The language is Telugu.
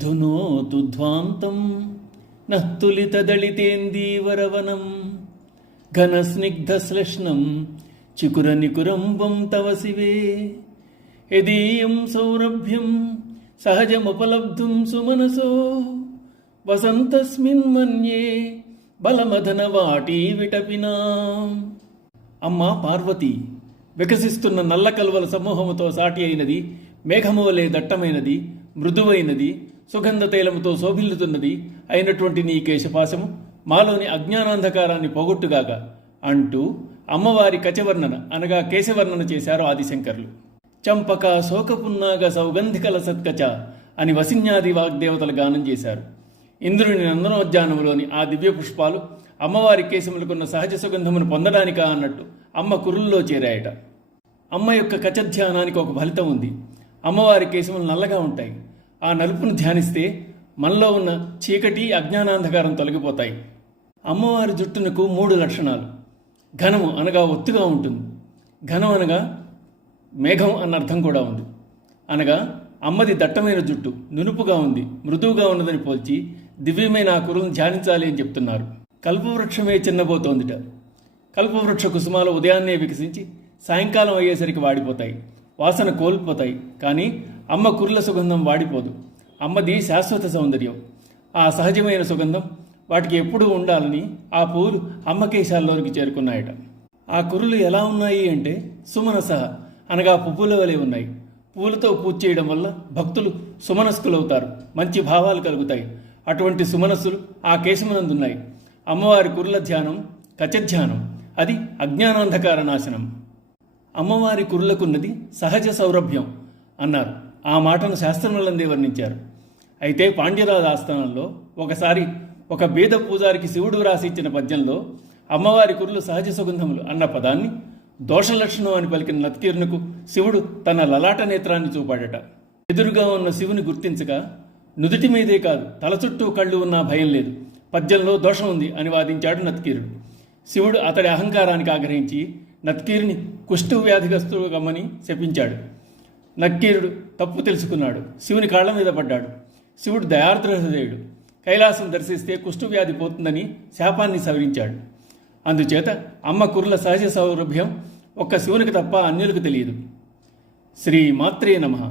ధునోతు ధ్వాంతం నఃతులితదళితేందీవరవనం ఘనస్నిగ్ధశ్లష్ణం చికురనికురంబం తవ శివే యదీయం సౌరభ్యం సహజముపలబ్ధుం సుమనసో వసంతస్మిన్ మన్యే బలమధనవాటీ విటపినాం. అమ్మా పార్వతి, వికసిస్తున్న నల్ల కలువల సమూహముతో సాటి అయినది, మేఘము వలె దట్టమైనది, మృదువైనది, సుగంధ తైలముతో శోభిల్లుతున్నది అయినటువంటి నీ కేశపాశము మాలోని అజ్ఞానాంధకారాన్ని పోగొట్టుగాక అంటూ అమ్మవారి కచవర్ణన అనగా కేశవర్ణన చేశారు ఆదిశంకర్లు. చంపక శోకపున్నాగ సౌగంధికల సత్కచ అని వసిన్యాది వాగ్దేవతలు గానం చేశారు. ఇంద్రుని నందనోద్యానములోని ఆ దివ్య పుష్పాలు అమ్మవారి కేశములకున్న సహజ సుగంధమును పొందడానికా అన్నట్టు అమ్మ కురుల్లో చేరాయట. అమ్మ యొక్క కచధ్యానానికి ఒక ఫలితం ఉంది. అమ్మవారి కేశములు నల్లగా ఉంటాయి. ఆ నలుపును ధ్యానిస్తే మనలో ఉన్న చీకటి అజ్ఞానాంధకారం తొలగిపోతాయి. అమ్మవారి జుట్టునకు 3 లక్షణాలు. ఘనము అనగా ఒత్తుగా ఉంటుంది. ఘనం అనగా మేఘం అన్న అర్థం కూడా ఉంది. అనగా అమ్మది దట్టమైన జుట్టు, నునుపుగా ఉంది, మృదువుగా ఉన్నదని పోల్చి దివ్యమైన ఆ కురులను ధ్యానించాలి అని చెప్తున్నారు. కల్పవృక్షమే చిన్నబోతోందిట. కల్పవృక్ష కుసుమాలు ఉదయాన్నే వికసించి సాయంకాలం అయ్యేసరికి వాడిపోతాయి, వాసన కోల్పోతాయి. కానీ అమ్మ కురుల సుగంధం వాడిపోదు. అమ్మది శాశ్వత సౌందర్యం. ఆ సహజమైన సుగంధం వాటికి ఎప్పుడూ ఉండాలని ఆ పువ్వులు అమ్మ కేశాల్లోనికి చేరుకున్నాయట. ఆ కురులు ఎలా ఉన్నాయి అంటే సుమనసహ అనగా పువ్వుల వలె ఉన్నాయి. పువ్వులతో పూజ చేయడం వల్ల భక్తులు సుమనస్కులవుతారు, మంచి భావాలు కలుగుతాయి. అటువంటి సుమనస్సులు ఆ కేశమునందున్నాయి. అమ్మవారి కురుల ధ్యానం కచధ్యానం. అది అజ్ఞానాంధకార నాశనం. అమ్మవారి కురులకున్నది సహజ సౌరభ్యం అన్నారు. ఆ మాటను శాస్త్రములందే వర్ణించారు. అయితే పాండ్యరాజ ఆస్థానంలో ఒకసారి ఒక బీద పూజారికి శివుడు రాసిచ్చిన పద్యంలో అమ్మవారి కురులు సహజ సుగంధములు అన్న పదాన్ని దోషలక్షణం అని పలికిన నత్కీరునకు శివుడు తన లలాట నేత్రాన్ని చూపాడట. ఎదురుగా ఉన్న శివుని గుర్తించగా నుదుటి మీదే కాదు తల చుట్టూ కళ్ళు ఉన్నా భయం లేదు, పద్యంలో దోషం ఉంది అని వాదించాడు నత్కీరుడు. శివుడు అతడి అహంకారానికి ఆగ్రహించి నత్కీరుని కుష్ఠు వ్యాధిగ్రస్తుడు గమ్మని శపించాడు. నత్కీరుడు తప్పు తెలుసుకున్నాడు, శివుని కాళ్ల మీద పడ్డాడు. శివుడు దయార్ద్రహృదయుడు, కైలాసం దర్శిస్తే కుష్ఠు వ్యాధి పోతుందని శాపాన్ని సవరించాడు. అందుచేత అమ్మ కురుల సహజ సౌరభ్యం ఒక్క శివునికి తప్ప అన్యులకు తెలియదు. శ్రీ మాత్రే నమః.